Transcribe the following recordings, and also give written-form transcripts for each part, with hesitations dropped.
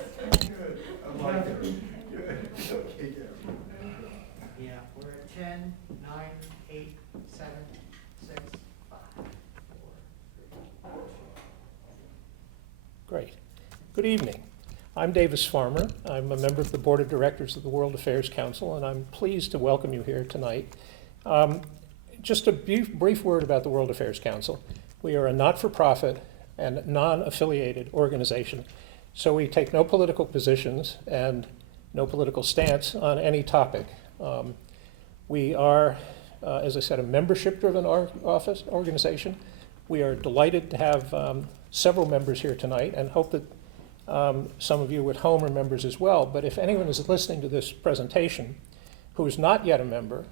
Good. I like it. Good. Okay, Gary. Yeah, we're at 10, 9, 8, 7, 6, 5, 4, 3, 2. Great. Good evening. I'm Davis Farmer. I'm a member of the Board of Directors of the World Affairs Council, and I'm pleased to welcome you here tonight. Just a brief word about the World Affairs Council. We are a not-for-profit and non-affiliated organization, so we take no political positions and no political stance on any topic. We are, as I said, a membership-driven organization. We are delighted to have several members here tonight and hope that some of you at home are members as well. But if anyone is listening to this presentation who is not yet a member,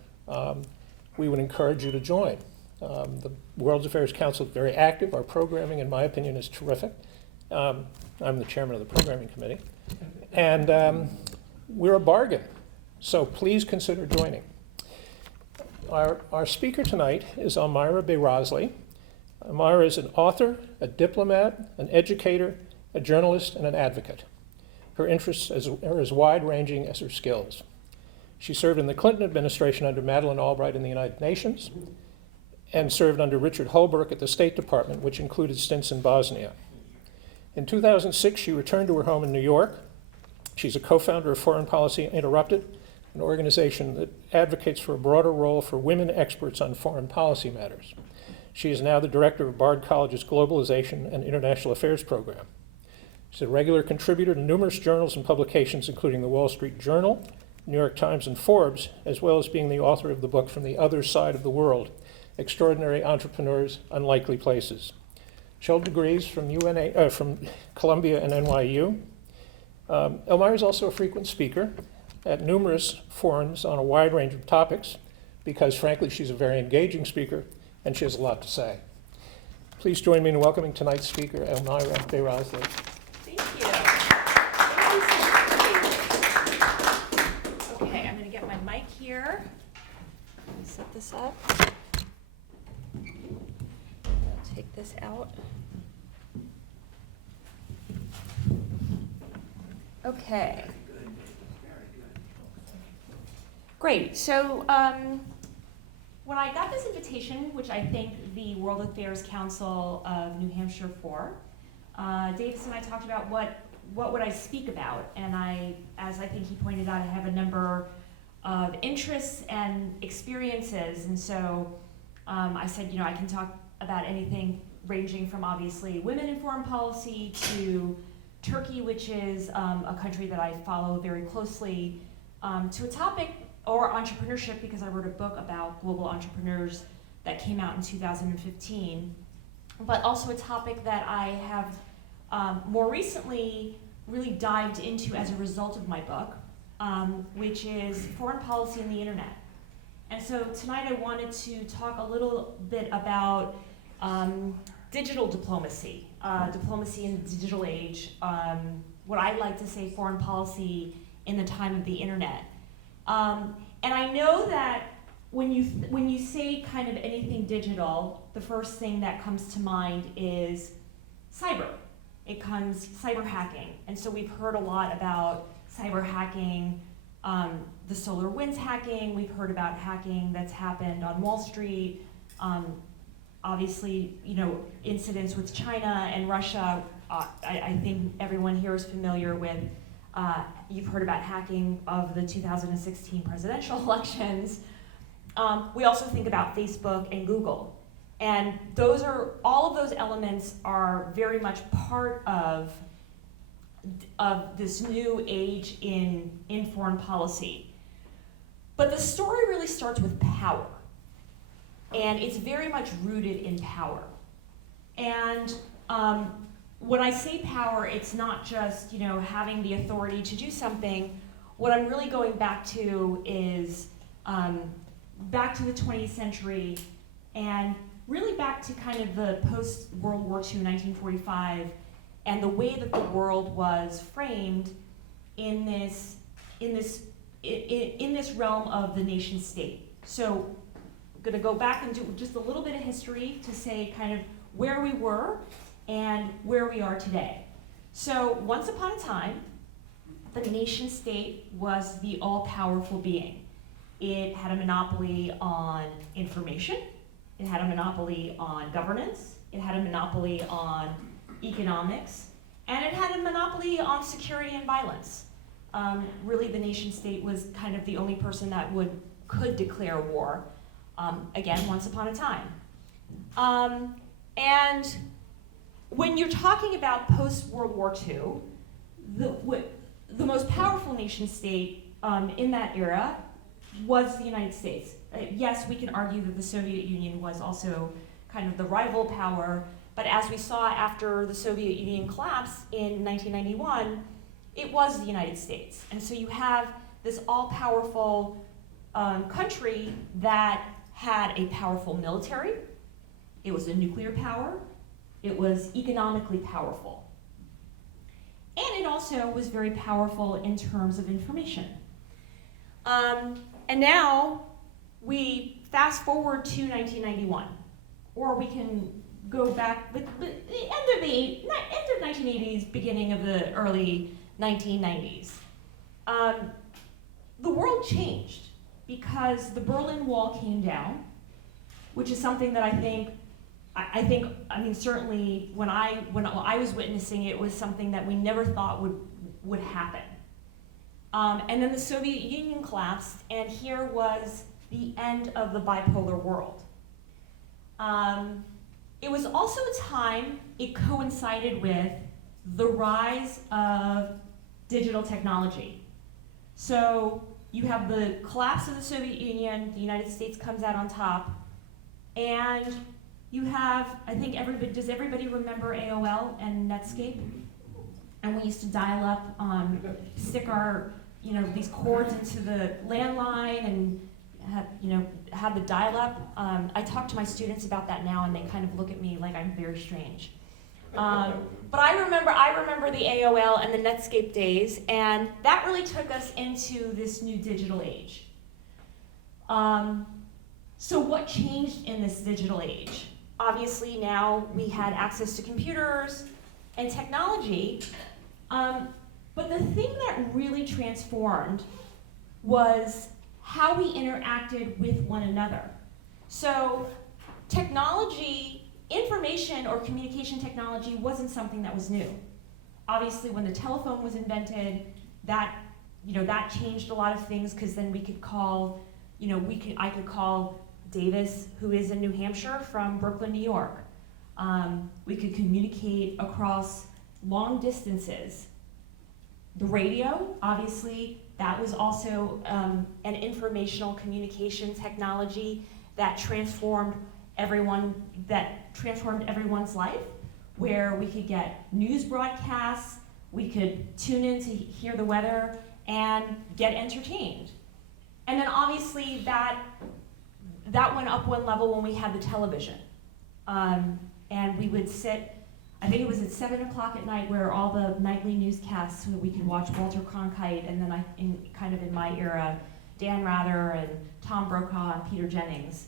we would encourage you to join. The World Affairs Council is very active. Our programming, in my opinion, is terrific. I'm the chairman of the programming committee. And we're a bargain, so please consider joining. Our speaker tonight is Elmira Beyrazli. Elmira is an author, a diplomat, an educator, a journalist, and an advocate. Her interests are as wide-ranging as her skills. She served in the Clinton administration under Madeleine Albright in the United Nations and served under Richard Holbrooke at the State Department, which included stints in Bosnia. In 2006, she returned to her home in New York. She's a co-founder of Foreign Policy Interrupted, an organization that advocates for a broader role for women experts on foreign policy matters. She is now the director of Bard College's Globalization and International Affairs program. She's a regular contributor to numerous journals and publications, including the Wall Street Journal, New York Times, and Forbes, as well as being the author of the book From the Other Side of the World, Extraordinary Entrepreneurs, Unlikely Places. She holds degrees from Columbia and NYU. Elmira is also a frequent speaker at numerous forums on a wide range of topics because, frankly, she's a very engaging speaker and she has a lot to say. Please join me in welcoming tonight's speaker, Elmira Beyrazli. Thank you. Okay, I'm going to get my mic here. Let me set this up. I'll take this out. Okay. Great. So when I got this invitation, which I thank the World Affairs Council of New Hampshire for, Davis and I talked about what would I speak about, and as I think he pointed out, I have a number of interests and experiences, and so I said, I can talk about anything ranging from obviously women in foreign policy to Turkey, which is a country that I follow very closely, to a topic or entrepreneurship, because I wrote a book about global entrepreneurs that came out in 2015, but also a topic that I have more recently really dived into as a result of my book, which is foreign policy and the internet. And so tonight I wanted to talk a little bit about digital diplomacy, diplomacy in the digital age, what I like to say foreign policy in the time of the internet. And I know that when you say kind of anything digital, the first thing that comes to mind is cyber. It comes cyber hacking. And so we've heard a lot about cyber hacking, the SolarWinds hacking. We've heard about hacking that's happened on Wall Street. Obviously, incidents with China and Russia. I think everyone here is familiar with. You've heard about hacking of the 2016 presidential elections. We also think about Facebook and Google. And all of those elements are very much part of this new age in foreign policy. But the story really starts with power. And it's very much rooted in power. And when I say power, it's not just having the authority to do something. What I'm really going back to is back to the 20th century and really back to kind of the post-World War II, 1945, and the way that the world was framed in this realm of the nation state. So I'm going to go back and do just a little bit of history to say kind of where we were and where we are today. So once upon a time, the nation state was the all-powerful being. It had a monopoly on information, it had a monopoly on governance, it had a monopoly on economics, and it had a monopoly on security and violence. Really, the nation state was kind of the only person that could declare war, again, once upon a time. And when you're talking about post-World War II, the most powerful nation state in that era was the United States. Yes, we can argue that the Soviet Union was also kind of the rival power, but as we saw after the Soviet Union collapsed in 1991, it was the United States. And so you have this all-powerful country that had a powerful military, it was a nuclear power, it was economically powerful. And it also was very powerful in terms of information. And now we fast forward to 1991, or we can go back with the end of 1980s, beginning of the early 1990s. The world changed because the Berlin Wall came down, which is something that I mean, certainly when I was witnessing it, was something that we never thought would happen. And then the Soviet Union collapsed, and here was the end of the bipolar world. It was also a time, it coincided with the rise of digital technology. So you have the collapse of the Soviet Union, the United States comes out on top, and you have, I think does everybody remember AOL and Netscape? And we used to dial up, stick our, these cords into the landline and have the dial up. I talk to my students about that now and they kind of look at me like I'm very strange. But I remember the AOL and the Netscape days, and that really took us into this new digital age. So what changed in this digital age? Obviously now we had access to computers and technology, but the thing that really transformed was how we interacted with one another. So technology, information or communication technology wasn't something that was new. Obviously when the telephone was invented, that changed a lot of things, because then we could call, I could call Davis, who is in New Hampshire, from Brooklyn, New York. We could communicate across long distances. The radio, obviously, that was also an informational communication technology that transformed everyone's life, where we could get news broadcasts, we could tune in to hear the weather, and get entertained. And then obviously that went up one level when we had the television. And we would sit, I think it was at 7 o'clock at night, where all the nightly newscasts, so we could watch Walter Cronkite, and then in my era, Dan Rather and Tom Brokaw and Peter Jennings.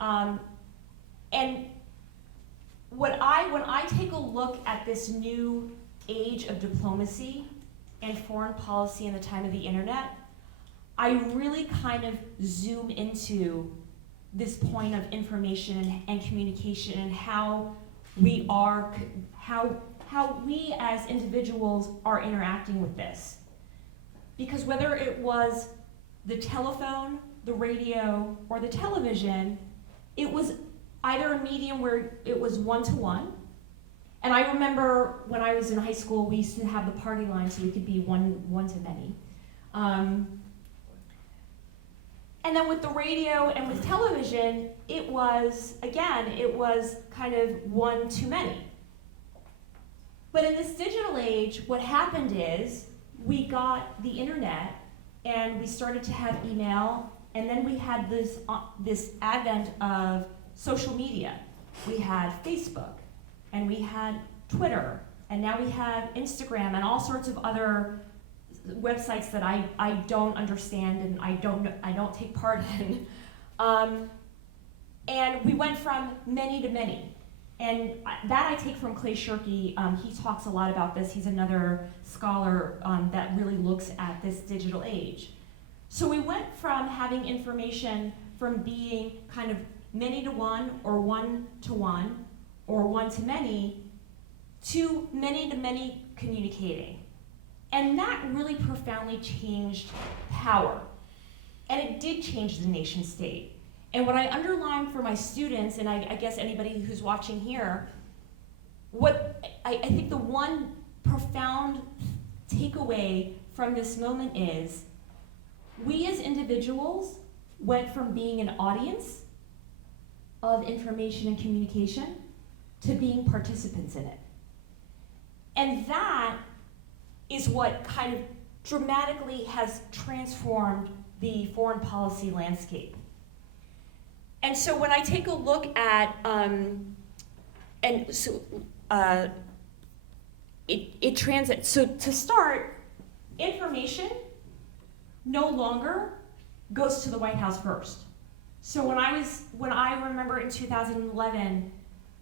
And when I take a look at this new age of diplomacy and foreign policy in the time of the internet, I really kind of zoom into this point of information and communication, and how we as individuals are interacting with this. Because whether it was the telephone, the radio, or the television, it was either a medium where it was one-to-one. And I remember when I was in high school, we used to have the party line so we could be one to many. And then with the radio and with television, it was kind of one to many. But in this digital age, what happened is we got the internet and we started to have email, and then we had this advent of social media. We had Facebook, and we had Twitter, and now we have Instagram and all sorts of other websites that I don't understand and I don't take part in. And we went from many to many. that I take from Clay Shirky. He talks a lot about this. He's another scholar that really looks at this digital age. So we went from having information from being kind of many to one or one to one or one to many many communicating. And that really profoundly changed power. And it did change the nation state. And what I underline for my students, and I guess anybody who's watching here, what I think the one profound takeaway from this moment is, we as individuals went from being an audience of information and communication to being participants in it. And that is what kind of dramatically has transformed the foreign policy landscape. And so when I take a look at, so to start, information no longer goes to the White House first. So when I remember in 2011,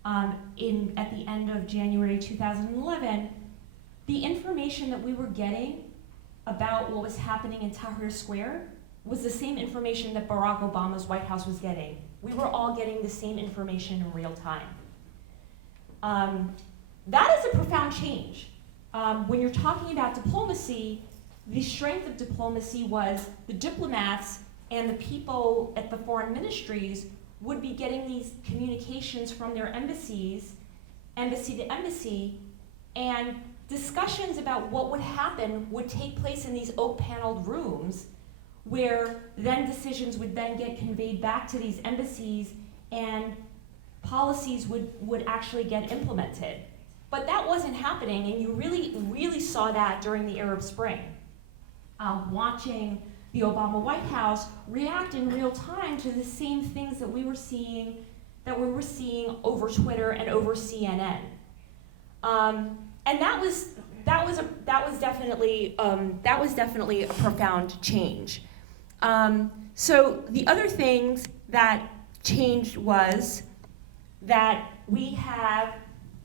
at the end of January 2011, the information that we were getting about what was happening in Tahrir Square was the same information that Barack Obama's White House was getting. We were all getting the same information in real time. That is a profound change. When you're talking about diplomacy, the strength of diplomacy was the diplomats and the people at the foreign ministries would be getting these communications from their embassies, embassy to embassy, and discussions about what would happen would take place in these oak-paneled rooms, where then decisions would then get conveyed back to these embassies and policies would actually get implemented. But that wasn't happening, and you really saw that during the Arab Spring. Watching the Obama White House react in real time to the same things that we were seeing over Twitter and over CNN. And that was definitely a profound change. So the other things that changed was that we have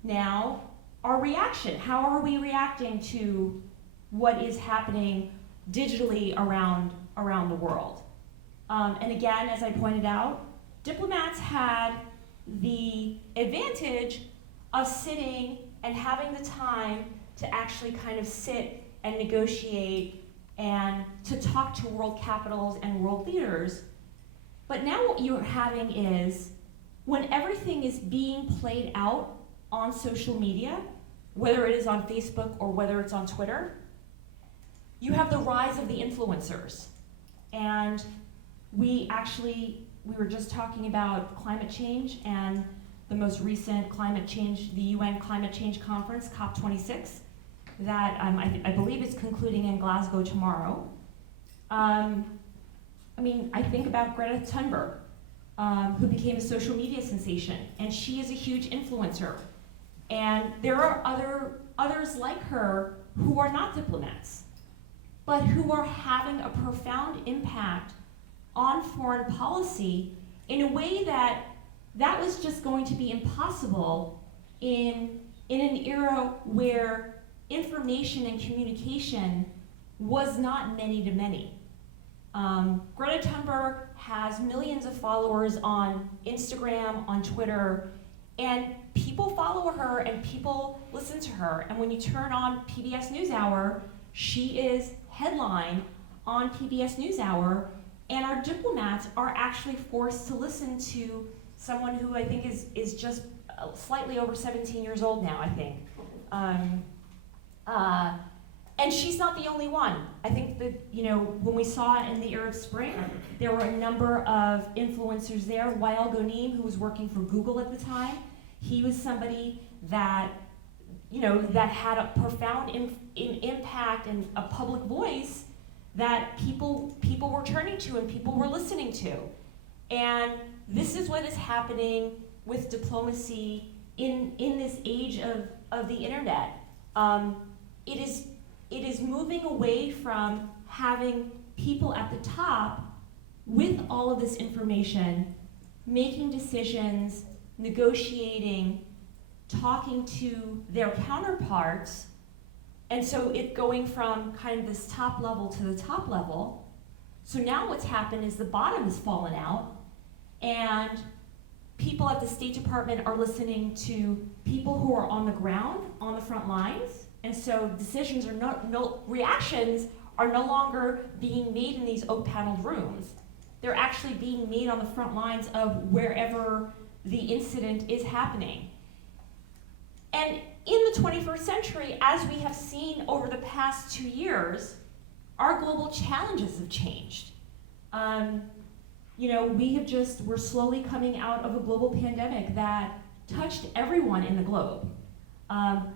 now our reaction. How are we reacting to what is happening digitally around the world? And again, as I pointed out, diplomats had the advantage of sitting and having the time to actually kind of sit and negotiate and to talk to world capitals and world leaders. But now what you're having is, when everything is being played out on social media, whether it is on Facebook or whether it's on Twitter, you have the rise of the influencers. And we were just talking about climate change and the most recent climate change, the UN Climate Change Conference, COP26, that I believe is concluding in Glasgow tomorrow. I think about Greta Thunberg, who became a social media sensation, and she is a huge influencer. And there are others like her who are not diplomats, but who are having a profound impact on foreign policy in a way that was just going to be impossible in an era where information and communication was not many to many. Greta Thunberg has millions of followers on Instagram, on Twitter, and people follow her and people listen to her. And when you turn on PBS NewsHour, she is headline on PBS NewsHour, and our diplomats are actually forced to listen to someone who I think is just slightly over 17 years old now, I think. And she's not the only one. I think that, when we saw it in the Arab Spring, there were a number of influencers there. Wael Ghonim, who was working for Google at the time, he was somebody that, that had a profound impact and a public voice that people were turning to and people were listening to. And this is what is happening with diplomacy in this age of the internet. It is moving away from having people at the top with all of this information, making decisions, negotiating, talking to their counterparts, and so it going from kind of this top level to the top level. So now what's happened is the bottom has fallen out, and people at the State Department are listening to people who are on the ground, on the front lines, and so decisions are reactions are no longer being made in these oak-paneled rooms. They're actually being made on the front lines of wherever the incident is happening. And in the 21st century, as we have seen over the past 2 years, our global challenges have changed. We're slowly coming out of a global pandemic that touched everyone in the globe.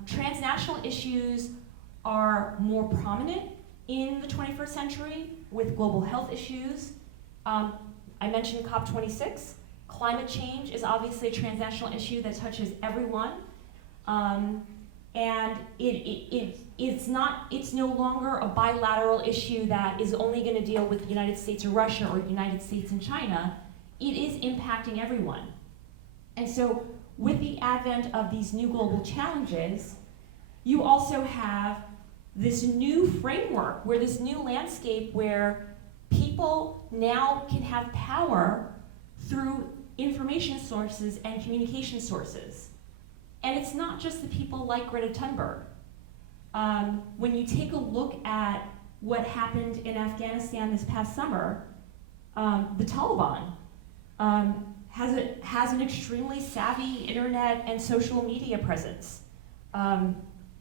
Transnational issues are more prominent in the 21st century with global health issues. I mentioned COP26. Climate change is obviously a transnational issue that touches everyone. And it's no longer a bilateral issue that is only going to deal with the United States or Russia or the United States and China. It is impacting everyone. And so with the advent of these new global challenges, you also have this new framework, where this new landscape where people now can have power through information sources and communication sources. And it's not just the people like Greta Thunberg. When you take a look at what happened in Afghanistan this past summer, the Taliban has an extremely savvy internet and social media presence.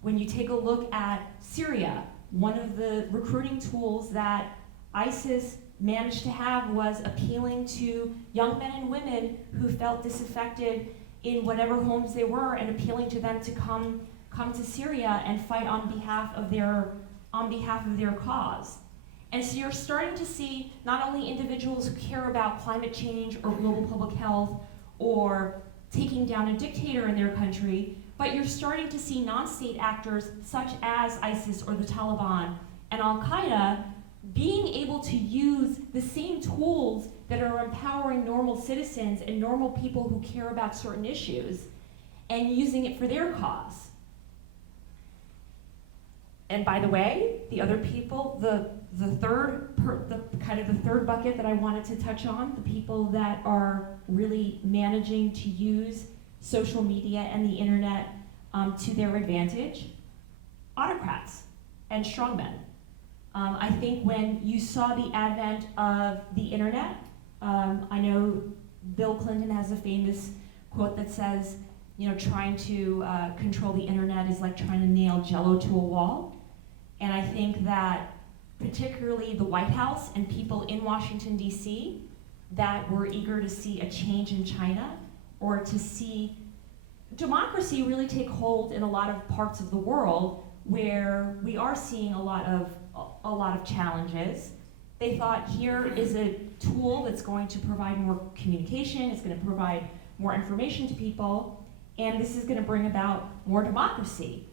When you take a look at Syria, one of the recruiting tools that ISIS managed to have was appealing to young men and women who felt disaffected in whatever homes they were, and appealing to them to come to Syria and fight on behalf of their cause. And so you're starting to see not only individuals who care about climate change or global public health or taking down a dictator in their country, but you're starting to see non-state actors such as ISIS or the Taliban and Al-Qaeda being able to use the same tools that are empowering normal citizens and normal people who care about certain issues and using it for their cause. And by the way, the other people, the third bucket that I wanted to touch on, the people that are really managing to use social media and the internet to their advantage, autocrats and strongmen. I think when you saw the advent of the internet, I know Bill Clinton has a famous quote that says, trying to control the internet is like trying to nail Jell-O to a wall. And I think that particularly the White House and people in Washington, D.C., that were eager to see a change in China or to see democracy really take hold in a lot of parts of the world where we are seeing a lot of challenges. They thought, here is a tool that's going to provide more communication, it's going to provide more information to people, and this is going to bring about more democracy.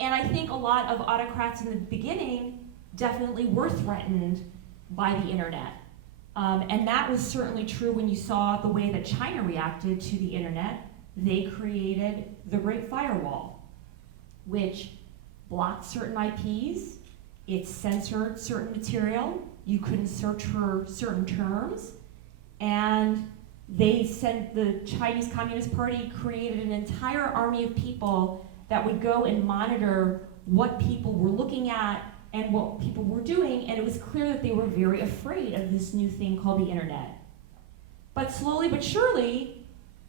And I think a lot of autocrats in the beginning definitely were threatened by the internet. And that was certainly true when you saw the way that China reacted to the internet. They created the Great Firewall, which blocked certain IPs, it censored certain material, you couldn't search for certain terms, and the Chinese Communist Party created an entire army of people that would go and monitor what people were looking at and what people were doing, and it was clear that they were very afraid of this new thing called the internet. But slowly but surely,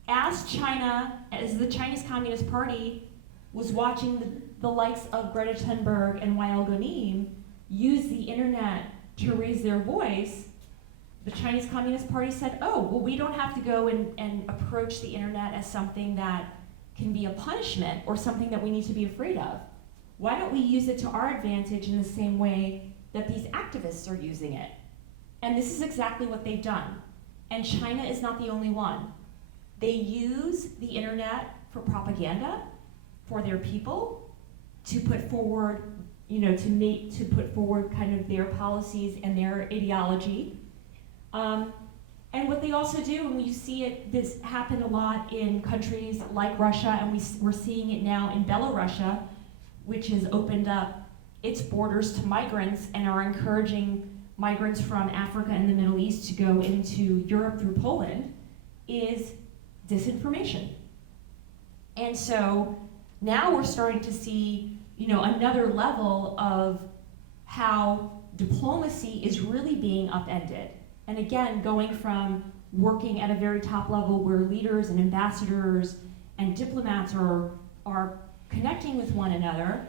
as the Chinese Communist Party was watching the likes of Greta Thunberg and Wael Ghonim use the internet to raise their voice, the Chinese Communist Party said, oh, well, we don't have to go and approach the internet as something that can be a punishment or something that we need to be afraid of. Why don't we use it to our advantage in the same way that these activists are using it? And this is exactly what they've done. And China is not the only one. They use the internet for propaganda for their people, to put forward, to put forward kind of their policies and their ideology. And what they also do, and we see it, this happen a lot in countries like Russia, and we're seeing it now in Belarus, which has opened up its borders to migrants and are encouraging migrants from Africa and the Middle East to go into Europe through Poland, is disinformation. And so now we're starting to see, another level of how diplomacy is really being upended. And again, going from working at a very top level where leaders and ambassadors and diplomats are connecting with one another,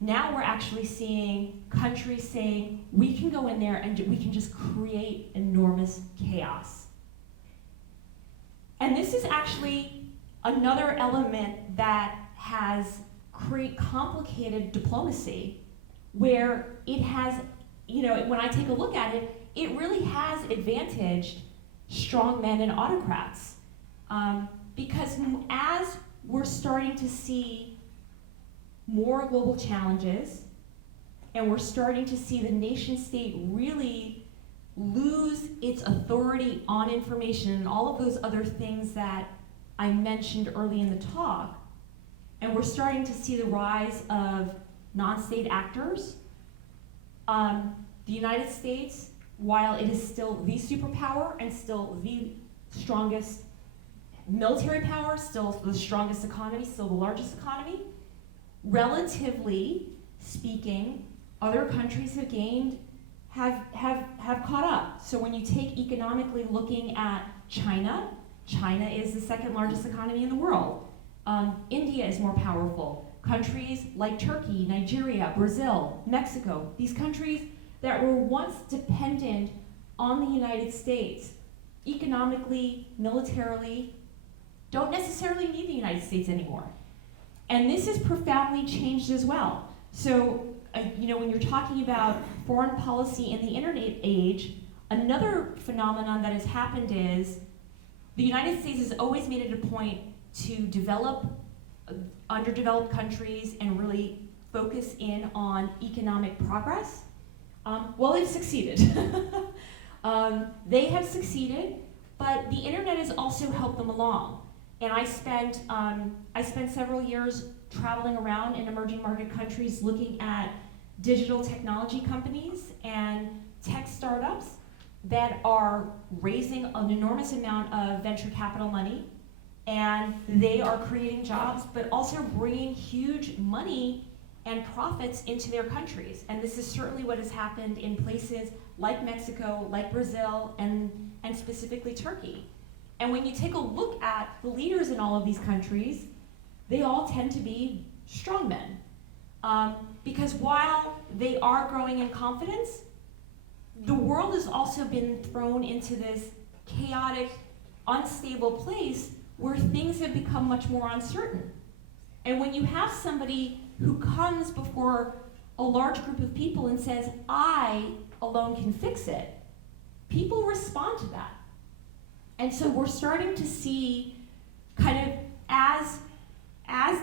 now we're actually seeing countries saying, we can go in there and we can just create enormous chaos. And this is actually another element that has complicated diplomacy, where it has, when I take a look at it, it really has advantaged strongmen and autocrats. Because as we're starting to see more global challenges, and we're starting to see the nation state really lose its authority on information and all of those other things that I mentioned early in the talk, and we're starting to see the rise of non-state actors. The United States, while it is still the superpower and still the strongest military power, still the strongest economy, still the largest economy, relatively speaking, other countries have caught up. So when you take economically looking at China, China is the second largest economy in the world. India is more powerful. Countries like Turkey, Nigeria, Brazil, Mexico, these countries that were once dependent on the United States, economically, militarily, don't necessarily need the United States anymore. And this has profoundly changed as well. So, when you're talking about foreign policy in the internet age, another phenomenon that has happened is the United States has always made it a point to develop underdeveloped countries and really focus in on economic progress. Well, they've succeeded. They have succeeded, but the internet has also helped them along. And I spent several years traveling around in emerging market countries looking at digital technology companies and tech startups that are raising an enormous amount of venture capital money, and they are creating jobs, but also bringing huge money and profits into their countries. And this is certainly what has happened in places like Mexico, like Brazil, and specifically Turkey. And when you take a look at the leaders in all of these countries, they all tend to be strongmen. Because while they are growing in confidence, the world has also been thrown into this chaotic, unstable place where things have become much more uncertain. And when you have somebody who comes before a large group of people and says, I alone can fix it, people respond to that. And so we're starting to see kind of as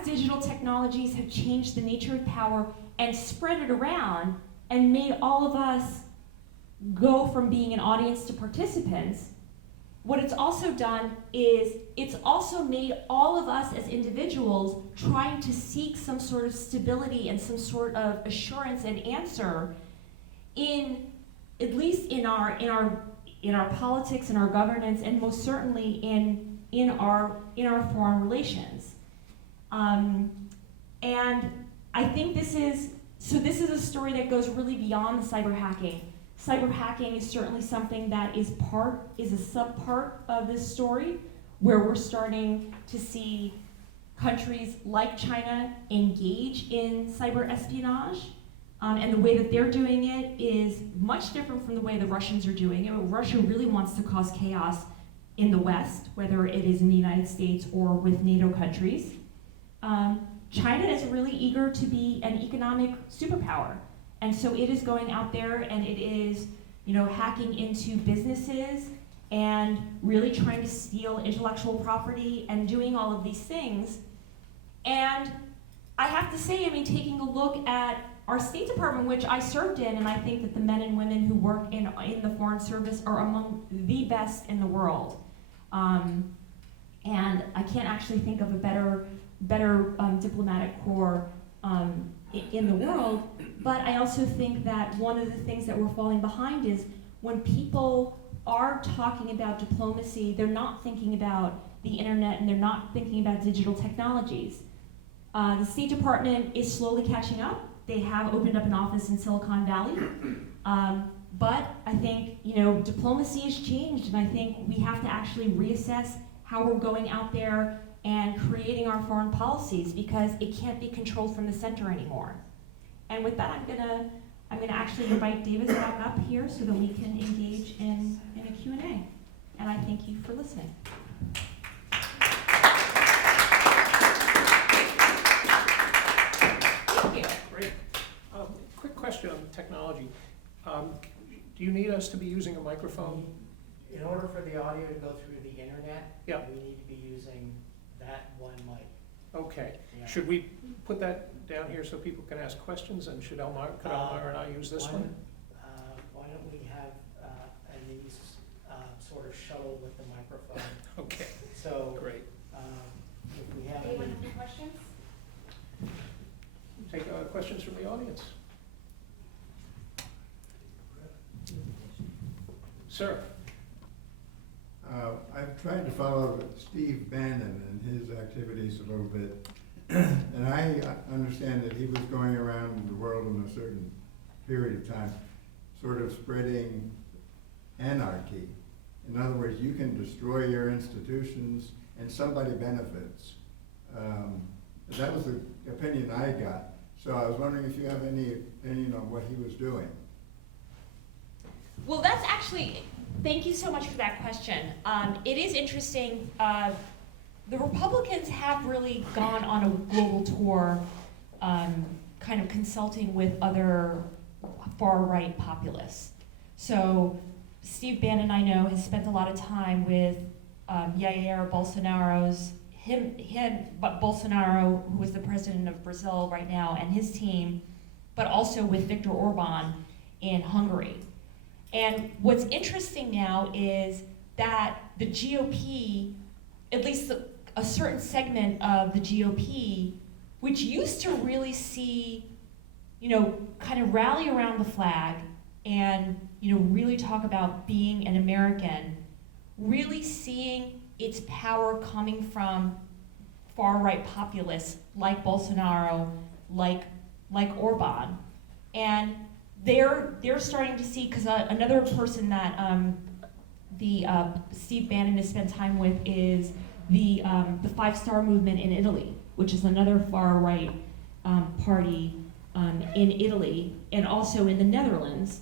digital technologies have changed the nature of power and spread it around and made all of us go from being an audience to participants, what it's also done is it's also made all of us as individuals trying to seek some sort of stability and some sort of assurance and answer in, at least in our politics and our governance, and most certainly in our foreign relations. And I think this is a story that goes really beyond the cyber hacking. Cyber hacking is certainly something that is a sub-part of this story, where we're starting to see countries like China engage in cyber espionage. And the way that they're doing it is much different from the way the Russians are doing it. Russia really wants to cause chaos in the West, whether it is in the United States or with NATO countries. China is really eager to be an economic superpower. And so it is going out there and it is, hacking into businesses and really trying to steal intellectual property and doing all of these things. And I have to say, taking a look at our State Department, which I served in, and I think that the men and women who work in the Foreign Service are among the best in the world. And I can't actually think of a better diplomatic corps in the world. But I also think that one of the things that we're falling behind is when people are talking about diplomacy, they're not thinking about the internet and they're not thinking about digital technologies. The State Department is slowly catching up. They have opened up an office in Silicon Valley. But I think, diplomacy has changed, and I think we have to actually reassess how we're going out there and creating our foreign policies, because it can't be controlled from the center anymore. And with that, I'm gonna actually invite Davis back up here so that we can engage in a Q&A. And I thank you for listening. Thank you. Great. Quick question on technology. Do you need us to be using a microphone? In order for the audio to go through the internet, Yeah. we need to be using that one mic. Okay. Yeah. Should we put that down here so people can ask questions, and could Elmira and I use this one? Why don't we have these sort of shuttle with the microphone? Okay, So, great. if we have Anyone any, have any questions? Take questions from the audience. Sir? I've tried to follow Steve Bannon and his activities a little bit, and I understand that he was going around the world in a certain period of time, sort of spreading anarchy. In other words, you can destroy your institutions and somebody benefits. That was the opinion I got. So I was wondering if you have any opinion on what he was doing. Well, that's actually, thank you so much for that question. It is interesting. The Republicans have really gone on a global tour, kind of consulting with other far-right populists. So Steve Bannon, I know, has spent a lot of time with Jair Bolsonaro's, but Bolsonaro, who is the president of Brazil right now, and his team, but also with Viktor Orban in Hungary. And what's interesting now is that the GOP, at least a certain segment of the GOP, which used to really see, kind of rally around the flag and, really talk about being an American, really seeing its power coming from far-right populists like Bolsonaro, like Orban. And they're starting to see, because another person that Steve Bannon has spent time with is the Five-Star Movement in Italy, which is another far-right party in Italy and also in the Netherlands.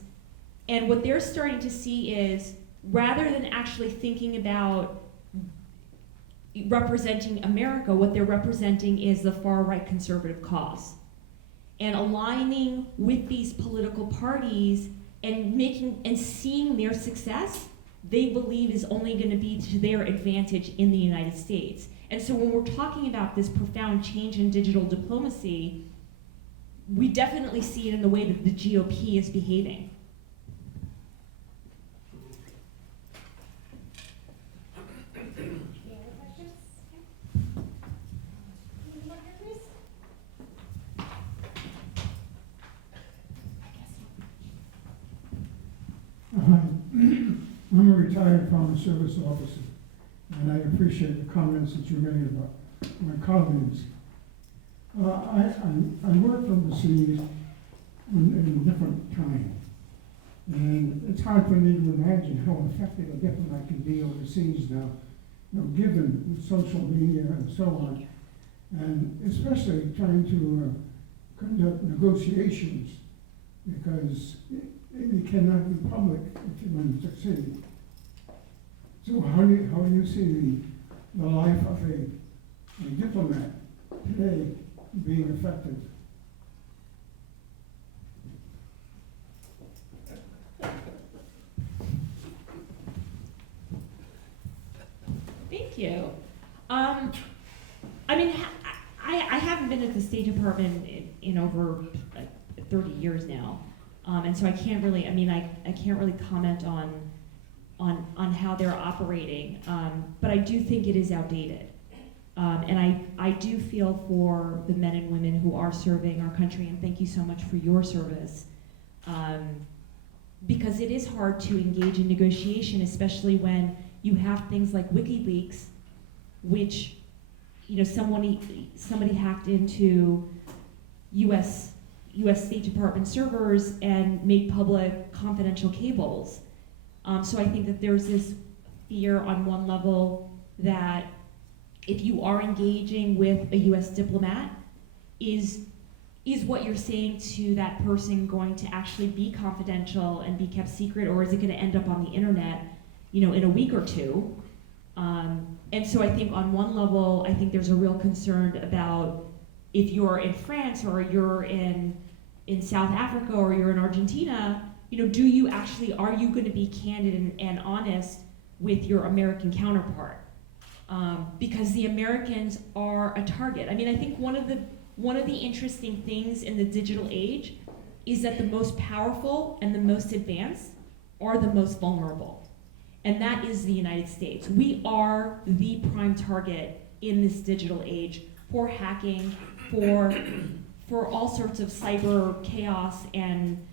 And what they're starting to see is, rather than actually thinking about representing America, what they're representing is the far-right conservative cause. And aligning with these political parties and seeing their success, they believe is only going to be to their advantage in the United States. And so when we're talking about this profound change in digital diplomacy, we definitely see it in the way that the GOP is behaving. Any other questions? Anyone here, please? I'm a retired foreign service officer, and I appreciate the comments that you made about my colleagues. I worked overseas in a different time, and it's hard for me to imagine how effective a diplomat can be overseas now, given social media and so on, and especially trying to conduct negotiations, because it cannot be public if you're going to succeed. So how do you see the life of a diplomat today being effective? Thank you. I haven't been at the State Department in over 30 years now. And so I can't really, I can't really comment on how they're operating, but I do think it is outdated. And I do feel for the men and women who are serving our country, and thank you so much for your service. Because it is hard to engage in negotiation, especially when you have things like WikiLeaks, which, somebody hacked into U.S. State Department servers and made public confidential cables. So I think that there's this fear on one level that if you are engaging with a U.S. diplomat, is what you're saying to that person going to actually be confidential and be kept secret, or is it going to end up on the internet, in a week or two? And so I think on one level, I think there's a real concern about if you're in France or you're in South Africa or you're in Argentina, are you going to be candid and honest with your American counterpart? Because the Americans are a target. I think one of the interesting things in the digital age is that the most powerful and the most advanced are the most vulnerable. And that is the United States. We are the prime target in this digital age for hacking, for all sorts of cyber chaos and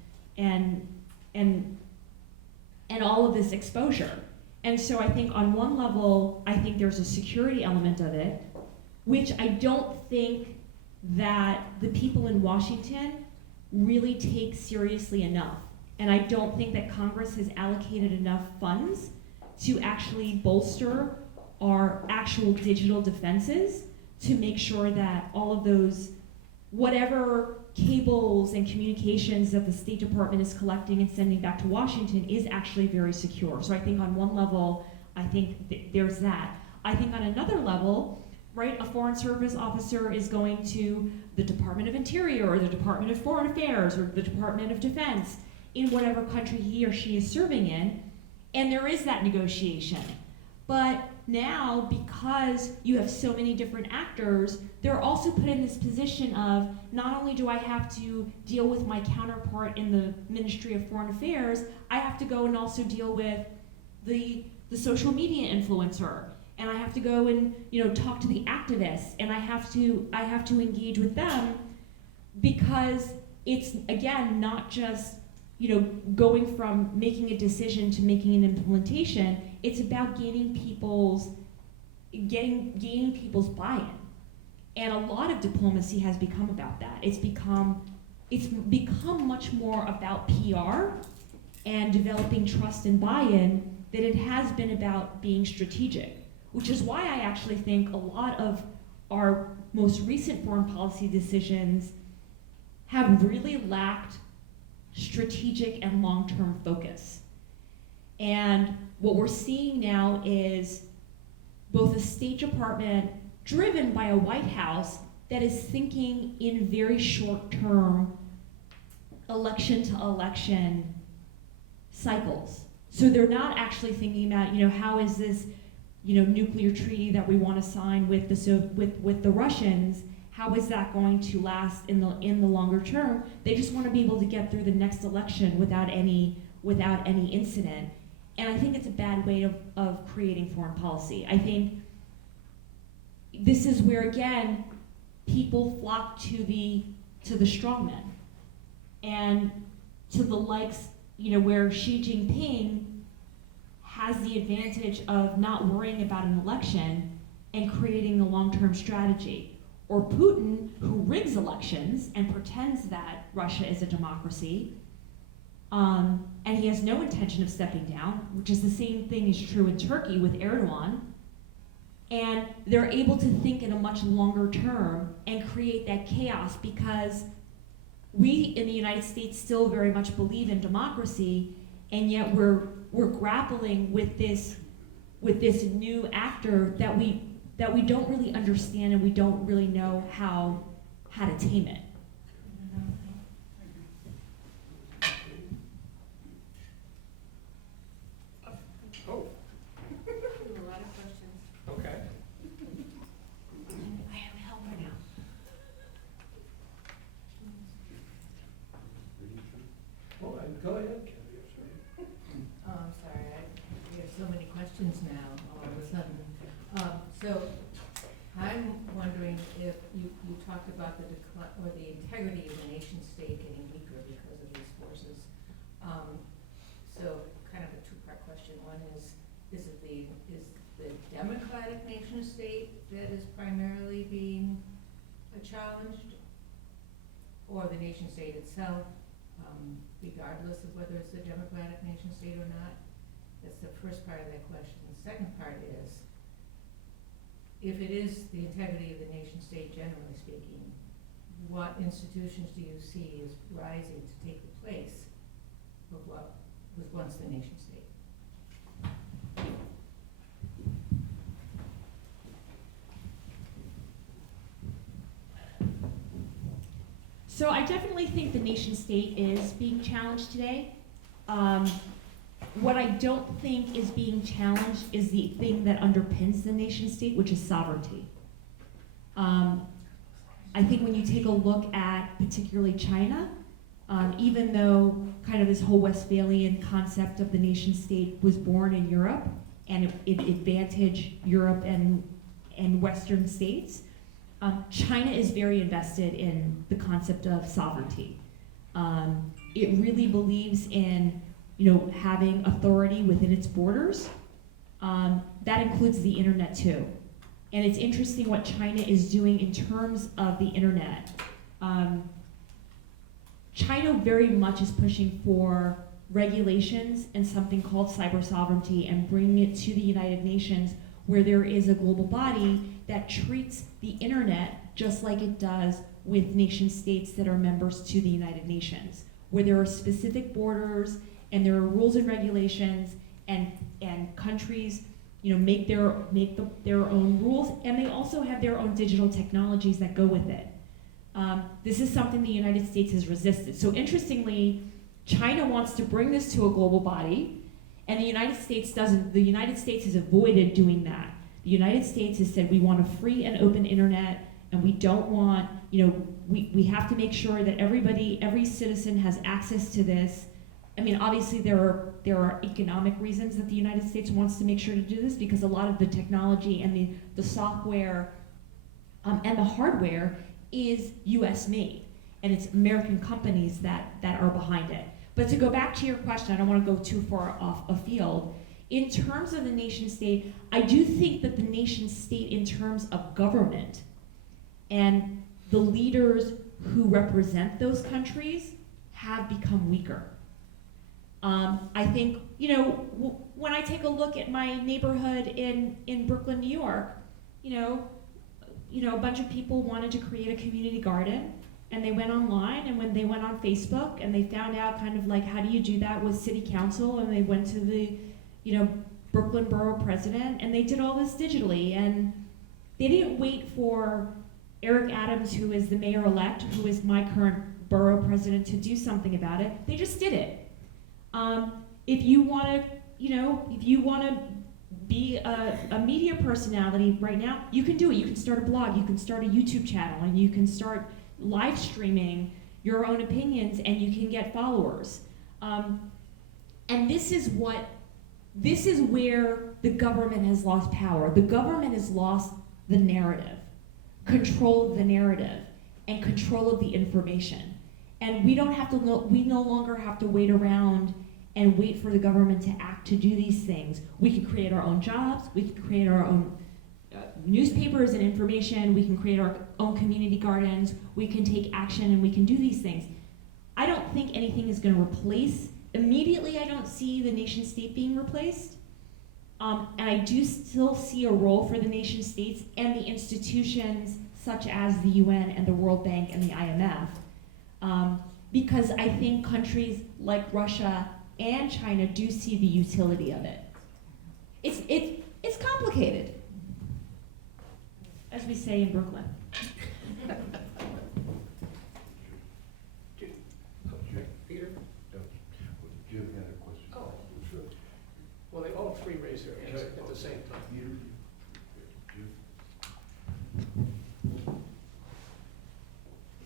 all of this exposure. And so I think on one level, I think there's a security element of it, which I don't think that the people in Washington really take seriously enough. And I don't think that Congress has allocated enough funds to actually bolster our actual digital defenses to make sure that all of those, whatever cables and communications that the State Department is collecting and sending back to Washington is actually very secure. So I think on one level, I think there's that. I think on another level, right, a Foreign Service officer is going to the Department of Interior or the Department of Foreign Affairs or the Department of Defense in whatever country he or she is serving in, and there is that negotiation. But now, because you have so many different actors, they're also put in this position of, not only do I have to deal with my counterpart in the Ministry of Foreign Affairs, I have to go and also deal with the social media influencer, and I have to go and talk to the activists, and I have to engage with them, because it's, again, not just going from making a decision to making an implementation. It's about gaining people's buy-in. And a lot of diplomacy has become about that. It's become much more about PR and developing trust and buy-in than it has been about being strategic, which is why I actually think a lot of our most recent foreign policy decisions have really lacked strategic and long-term focus. And what we're seeing now is both a State Department driven by a White House that is thinking in very short-term, election-to-election cycles. So they're not actually thinking about, how is this, nuclear treaty that we want to sign with the Russians, how is that going to last in the longer term? They just want to be able to get through the next election without any incident. And I think it's a bad way of creating foreign policy. I think this is where, again, people flock to the strongmen. And to the likes, where Xi Jinping has the advantage of not worrying about an election and creating a long-term strategy. Or Putin, who rigs elections and pretends that Russia is a democracy, and he has no intention of stepping down, which is the same thing is true in Turkey with Erdogan, and they're able to think in a much longer term and create that chaos, because we in the United States still very much believe in democracy, and yet we're grappling with this new actor that we don't really understand, and we don't really know how to tame it. Oh, A lot of questions. okay. I have help right now. Go ahead, Kathy, I'm sorry. Oh, I'm sorry, we have so many questions now, all of a sudden. So, I'm wondering if you talked about the decline, or the integrity of the nation state getting weaker because of these forces. So, kind of a two-part question. One is the democratic nation state that is primarily being challenged, or the nation state itself, regardless of whether it's a democratic nation state or not? That's the first part of that question. The second part is, if it is the integrity of the nation state, generally speaking, what institutions do you see as rising to take the place of what was once the nation state? So I definitely think the nation state is being challenged today. What I don't think is being challenged is the thing that underpins the nation state, which is sovereignty. I think when you take a look at particularly China, even though kind of this whole Westphalian concept of the nation state was born in Europe and it advantaged Europe and Western states, China is very invested in the concept of sovereignty. It really believes in, having authority within its borders. That includes the internet too. And it's interesting what China is doing in terms of the internet. China very much is pushing for regulations and something called cyber sovereignty and bringing it to the United Nations, where there is a global body that treats the internet just like it does with nation states that are members to the United Nations, where there are specific borders and there are rules and regulations, and countries make their own rules, and they also have their own digital technologies that go with it. This is something the United States has resisted. So interestingly, China wants to bring this to a global body, and the United States doesn't. The United States has avoided doing that. The United States has said we want a free and open internet, and we don't want, we have to make sure that every citizen has access to this. I mean, obviously there are economic reasons that the United States wants to make sure to do this, because a lot of the technology and the software and the hardware is US made, and it's American companies that are behind it. But to go back to your question, I don't want to go too far off afield. In terms of the nation state, I do think that the nation state in terms of government and the leaders who represent those countries have become weaker. I think, when I take a look at my neighborhood in Brooklyn, New York, a bunch of people wanted to create a community garden, and they went online, and when they went on Facebook and they found out kind of like, how do you do that with city council, and they went to the, Brooklyn borough president, and they did all this digitally, and they didn't wait for Eric Adams, who is the mayor-elect, who is my current borough president, to do something about it. They just did it. If you want to be a media personality right now, you can do it. You can start a blog, you can start a YouTube channel, and you can start live streaming your own opinions, and you can get followers. And this is where the government has lost power. The government has lost the narrative, control of the narrative, and control of the information. And we no longer have to wait around and wait for the government to act to do these things. We can create our own jobs, we can create our own newspapers and information, we can create our own community gardens, we can take action, and we can do these things. I don't think anything is going to replace, immediately I don't see the nation state being replaced, and I do still see a role for the nation states and the institutions such as the UN and the World Bank and the IMF, because I think countries like Russia and China do see the utility of it. It's complicated, as we say in Brooklyn. Peter? Jim had a question. Oh, sure. Well, they all three raised their hands at the same time.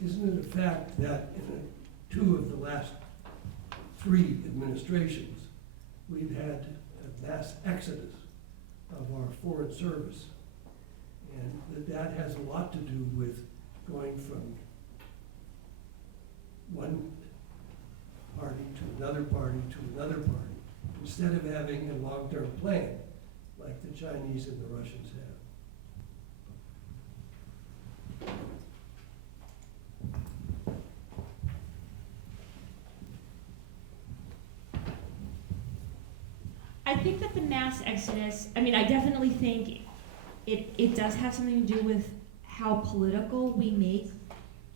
Isn't it a fact that in 2 of the last 3 administrations, we've had a mass exodus of our foreign service. And that has a lot to do with going from one party to another party to another party, instead of having a long-term plan like the Chinese and the Russians have. I think that the mass exodus, I mean, I definitely think it does have something to do with how political we make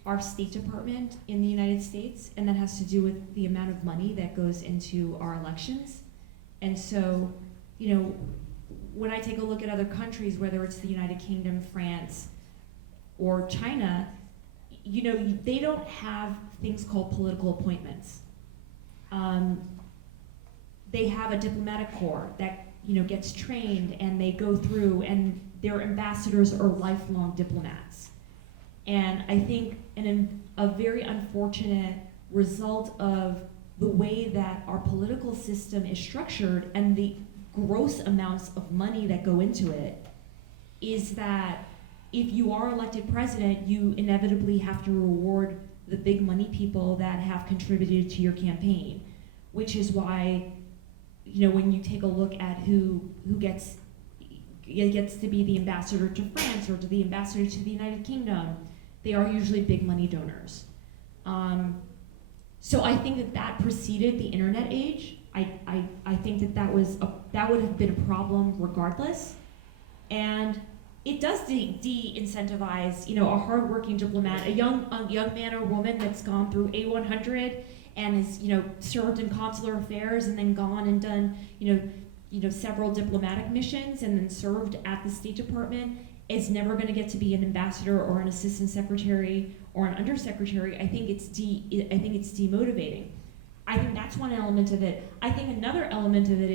our State Department in the United States, and that has to do with the amount of money that goes into our elections. And so, you know, when I take a look at other countries, whether it's the United Kingdom, France, or China, you know, they don't have things called political appointments. They have a diplomatic corps that, you know, gets trained, and they go through, and their ambassadors are lifelong diplomats. And I think a very unfortunate result of the way that our political system is structured and the gross amounts of money that go into it is that if you are elected president, you inevitably have to reward the big money people that have contributed to your campaign, which is why, you know, when you take a look at who gets to be the ambassador to France or to the ambassador to the United Kingdom, they are usually big money donors. So I think that preceded the internet age. I think that would have been a problem regardless, and it does de-incentivize, you know, a hardworking diplomat, a young man or woman that's gone through A100 and is, you know, served in consular affairs and then gone and done, you know, several diplomatic missions and then served at the State Department is never going to get to be an ambassador or an assistant secretary or an undersecretary. I think it's demotivating. I think that's one element of it. I think another element of it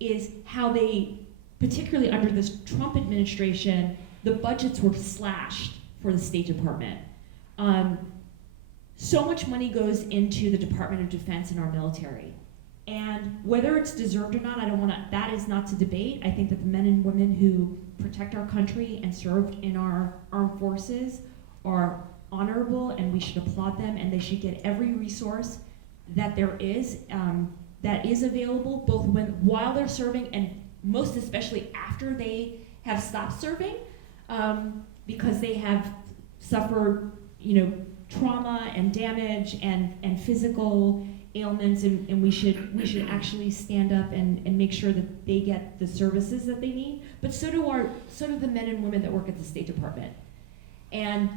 is how they, particularly under this Trump administration, the budgets were slashed for the State Department. So much money goes into the Department of Defense and our military. And whether it's deserved or not, that is not to debate. I think that the men and women who protect our country and served in our armed forces are honorable, and we should applaud them, and they should get every resource that there is that is available, both while they're serving and most especially after they have stopped serving, because they have suffered, you know, trauma and damage and physical ailments, and we should actually stand up and make sure that they get the services that they need. But so do the men and women that work at the State Department. And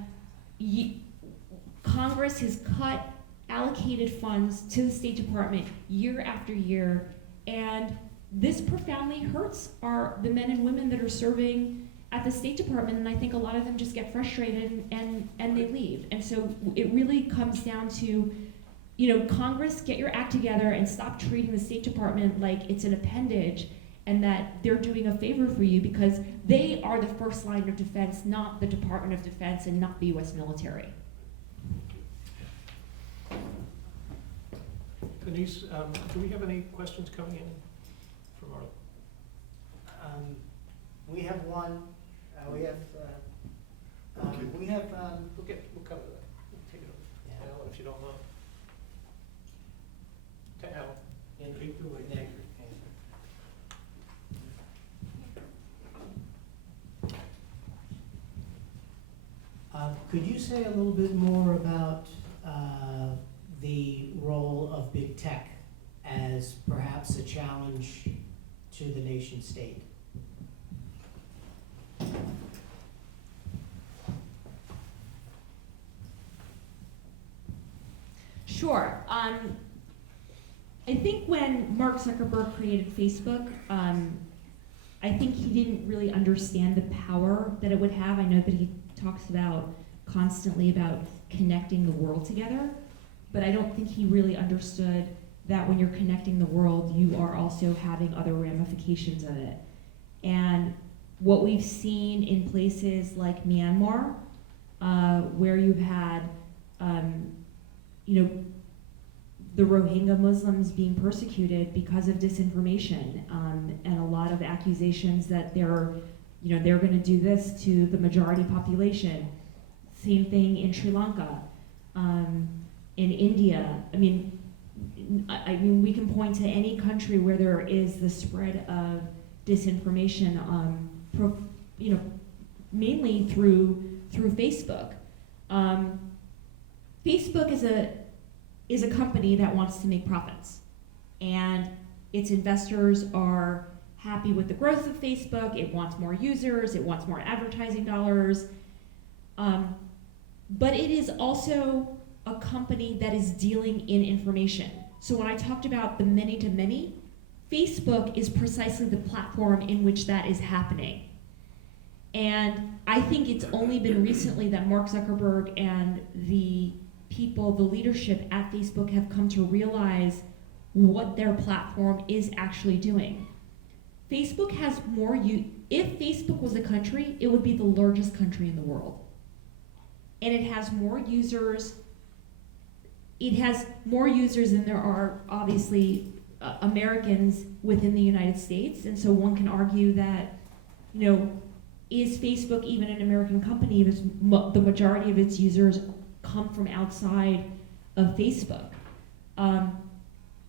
Congress has cut allocated funds to the State Department year after year, and this profoundly hurts the men and women that are serving at the State Department, and I think a lot of them just get frustrated and they leave. And so it really comes down to, you know, Congress, get your act together and stop treating the State Department like it's an appendage and that they're doing a favor for you, because they are the first line of defense, not the Department of Defense and not the U.S. military. Denise, do we have any questions coming in from our? We have one. We have. We'll cover that. We'll take it over. Yeah. Alan, if you don't mind. To Alan. Andrew. Could you say a little bit more about the role of big tech as perhaps a challenge to the nation state? Sure. I think when Mark Zuckerberg created Facebook, I think he didn't really understand the power that it would have. I know that he talks constantly about connecting the world together, but I don't think he really understood that when you're connecting the world, you are also having other ramifications of it. And what we've seen in places like Myanmar, where you've had, the Rohingya Muslims being persecuted because of disinformation, and a lot of accusations that they're going to do this to the majority population. Same thing in Sri Lanka, in India. I mean, we can point to any country where there is the spread of disinformation, mainly through Facebook. Facebook is a company that wants to make profits, and its investors are happy with the growth of Facebook. It wants more users, it wants more advertising dollars, but it is also a company that is dealing in information. So when I talked about the many to many, Facebook is precisely the platform in which that is happening. And I think it's only been recently that Mark Zuckerberg and the people, the leadership at Facebook, have come to realize what their platform is actually doing. Facebook has more if Facebook was a country, it would be the largest country in the world. And it has more users. It has more users than there are, obviously, Americans within the United States. And so one can argue that, is Facebook even an American company if the majority of its users come from outside of Facebook?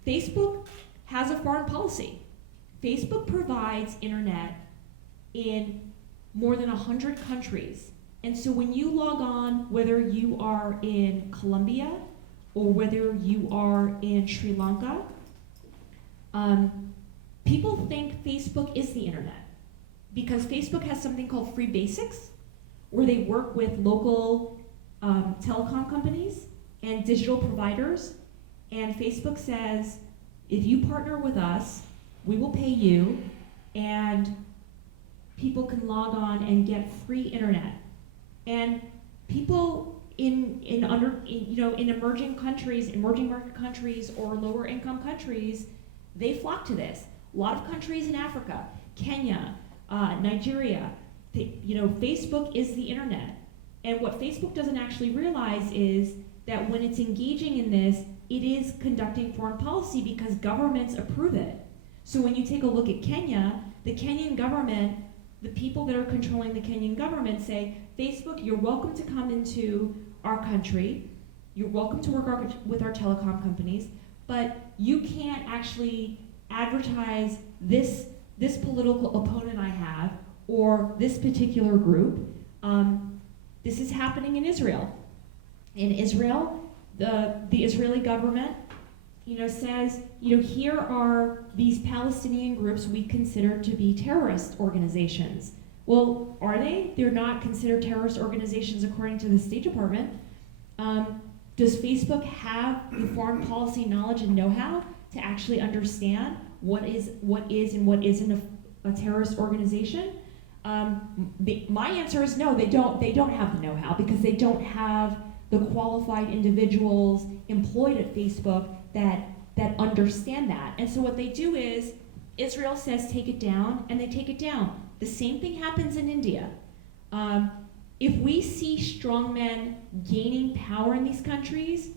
Facebook has a foreign policy. Facebook provides internet in more than 100 countries. And so when you log on, whether you are in Colombia or whether you are in Sri Lanka, people think Facebook is the internet because Facebook has something called Free Basics, where they work with local telecom companies and digital providers. And Facebook says, if you partner with us, we will pay you, and people can log on and get free internet. And people in emerging countries, emerging market countries, or lower income countries, they flock to this. A lot of countries in Africa, Kenya, Nigeria, Facebook is the internet. And what Facebook doesn't actually realize is that when it's engaging in this, it is conducting foreign policy because governments approve it. So when you take a look at Kenya, the Kenyan government, the people that are controlling the Kenyan government say, Facebook, you're welcome to come into our country, you're welcome to work with our telecom companies, but you can't actually advertise this political opponent I have or this particular group. This is happening in Israel. In Israel, the Israeli government, says, here are these Palestinian groups we consider to be terrorist organizations. Well, are they? They're not considered terrorist organizations according to the State Department. Does Facebook have the foreign policy knowledge and know-how to actually understand what is and what isn't a terrorist organization? My answer is no, they don't. They don't have the know-how because they don't have the qualified individuals employed at Facebook that understand that. And so what they do is, Israel says take it down, and they take it down. The same thing happens in India. If we see strongmen gaining power in these countries,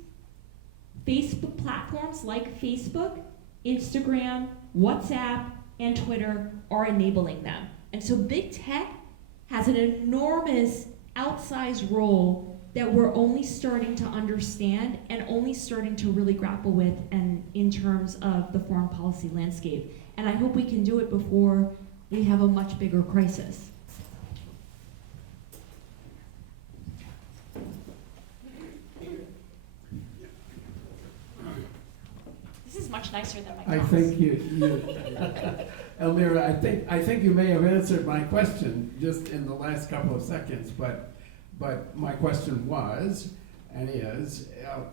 Facebook platforms like Facebook, Instagram, WhatsApp, and Twitter are enabling them. And so big tech has an enormous outsized role that we're only starting to understand and only starting to really grapple with, and in terms of the foreign policy landscape. And I hope we can do it before we have a much bigger crisis. This is much nicer than my I class. think Elmira, I think you may have answered my question just in the last couple of seconds, but my question was, and is,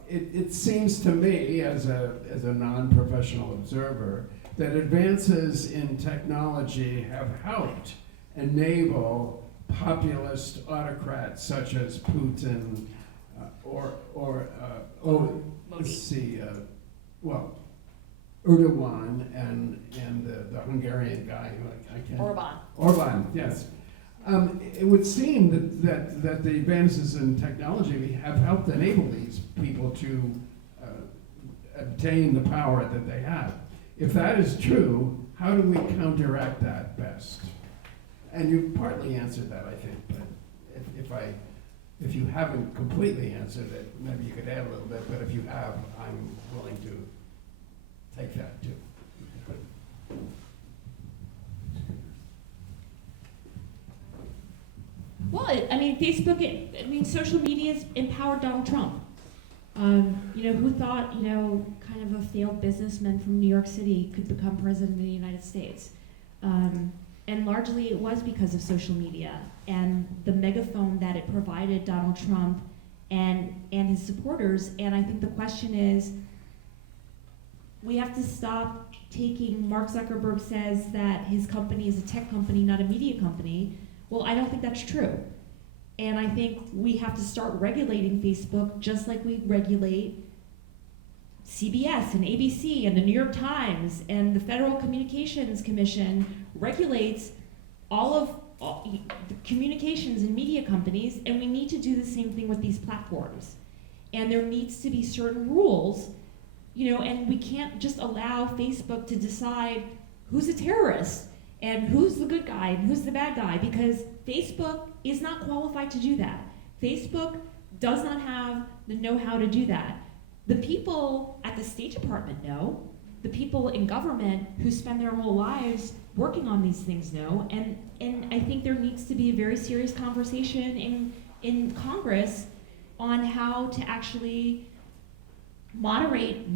it seems to me as a non-professional observer that advances in technology have helped enable populist autocrats such as Putin Erdogan and the Hungarian guy who I can't. Orban, yes. It would seem that the advances in technology have helped enable these people to obtain the power that they have. If that is true, how do we counteract that best? And you partly answered that, I think, but if you haven't completely answered it, maybe you could add a little bit, but if you have, I'm willing to take that too. Well, I mean, Facebook, social media's empowered Donald Trump. Who thought, kind of a failed businessman from New York City could become president of the United States? And largely it was because of social media and the megaphone that it provided Donald Trump and his supporters. And I think the question is, we have to stop taking, Mark Zuckerberg says that his company is a tech company, not a media company. Well, I don't think that's true. And I think we have to start regulating Facebook just like we regulate CBS and ABC and the New York Times, and the Federal Communications Commission regulates all the communications and media companies, and we need to do the same thing with these platforms. And there needs to be certain rules, and we can't just allow Facebook to decide who's a terrorist and who's the good guy and who's the bad guy, because Facebook is not qualified to do that. Facebook does not have the know-how to do that. The people at the State Department know, the people in government who spend their whole lives working on these things know, and I think there needs to be a very serious conversation in Congress on how to actually moderate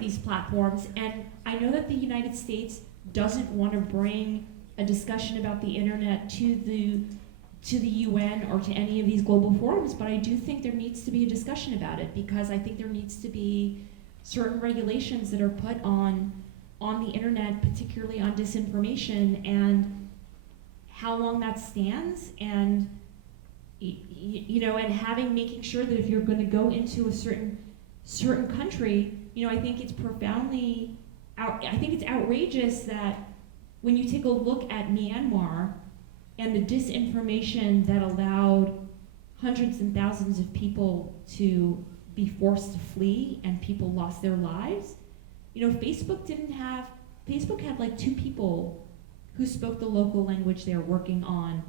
these platforms. And I know that the United States doesn't want to bring a discussion about the internet to the UN or to any of these global forums, but I do think there needs to be a discussion about it, because I think there needs to be certain regulations that are put on the internet, particularly on disinformation, and how long that stands, and and making sure that if you're going to go into a certain country, I think it's outrageous that when you take a look at Myanmar and the disinformation that allowed hundreds and thousands of people to be forced to flee and people lost their lives, Facebook had like 2 people who spoke the local language they were working on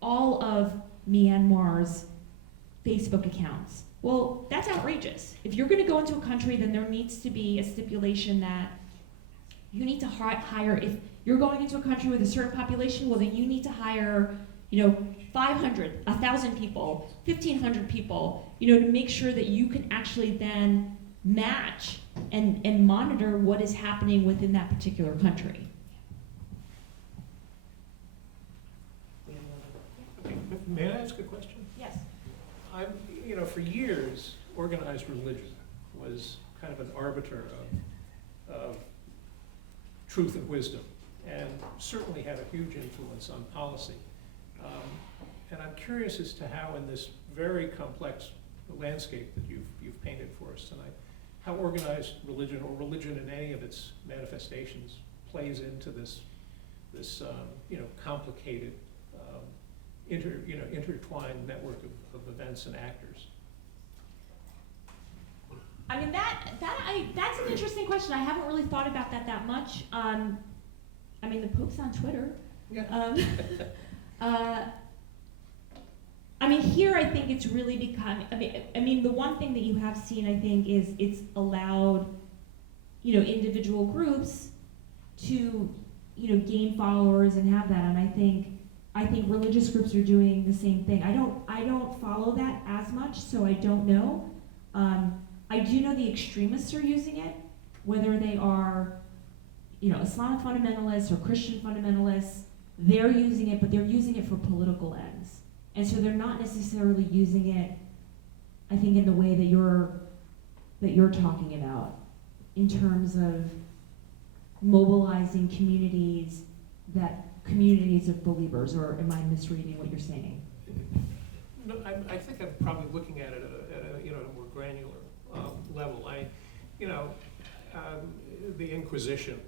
all of Myanmar's Facebook accounts. Well, that's outrageous. If you're going to go into a country, then there needs to be a stipulation that you need to hire, if you're going into a country with a certain population, well, then you need to hire, 500, 1,000 people, 1,500 people, to make sure that you can actually then match and monitor what is happening within that particular country. Okay, may I ask a question? Yes. For years, organized religion was kind of an arbiter of truth and wisdom, and certainly had a huge influence on policy. And I'm curious as to how, in this very complex landscape that you've painted for us tonight, how organized religion, or religion in any of its manifestations, plays into this complicated, intertwined network of events and actors. I mean, that's an interesting question. I haven't really thought about that much. The Pope's on Twitter. Yeah. Here I think it's really become, the one thing that you have seen, I think, is it's allowed, individual groups to, gain followers and have that. And I think religious groups are doing the same thing. I don't follow that as much, so I don't know. I do know the extremists are using it, whether they are, Islamic fundamentalists or Christian fundamentalists. They're using it, but they're using it for political ends. And so they're not necessarily using it, I think, in the way that you're talking about, in terms of mobilizing communities of believers, or am I misreading what you're saying? No, I think I'm probably looking at it at a more granular level. The Inquisition,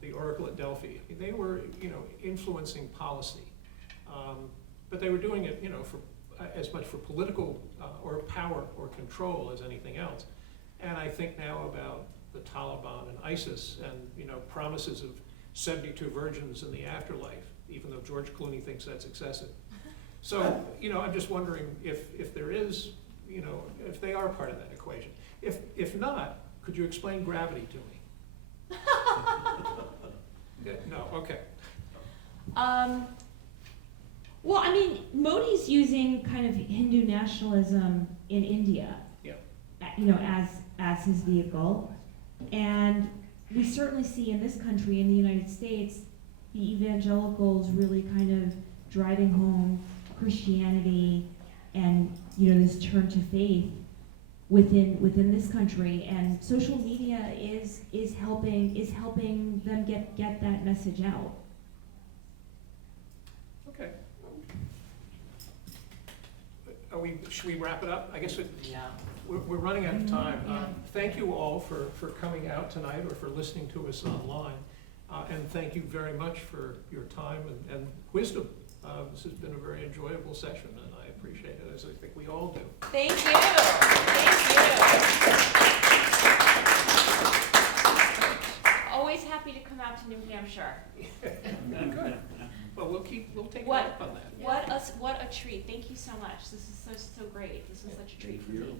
the Oracle at Delphi, they were, influencing policy, but they were doing it, for as much for political or power or control as anything else. And I think now about the Taliban and ISIS and, you know, promises of 72 virgins in the afterlife, even though George Clooney thinks that's excessive. So, you know, I'm just wondering if there is, you know, if they are part of that equation. If not, could you explain gravity to me? Yeah, no, okay. Well, I mean, Modi's using kind of Hindu nationalism in India, Yeah. you know, as his vehicle, and we certainly see in this country, in the United States, the evangelicals really kind of driving home Christianity and, you know, this turn to faith within this country, and social media is helping them get that message out. Okay. Should we wrap it up? I guess we're running out of time. Yeah. Thank you all for coming out tonight or for listening to us online. And thank you very much for your time and wisdom. This has been a very enjoyable session, and I appreciate it, as I think we all do. Thank you. Thank you. Always happy to come out to New Hampshire. Good. Well, we'll take you What? up on that. What a treat. Thank you so much. This is so great. This was such a treat for me.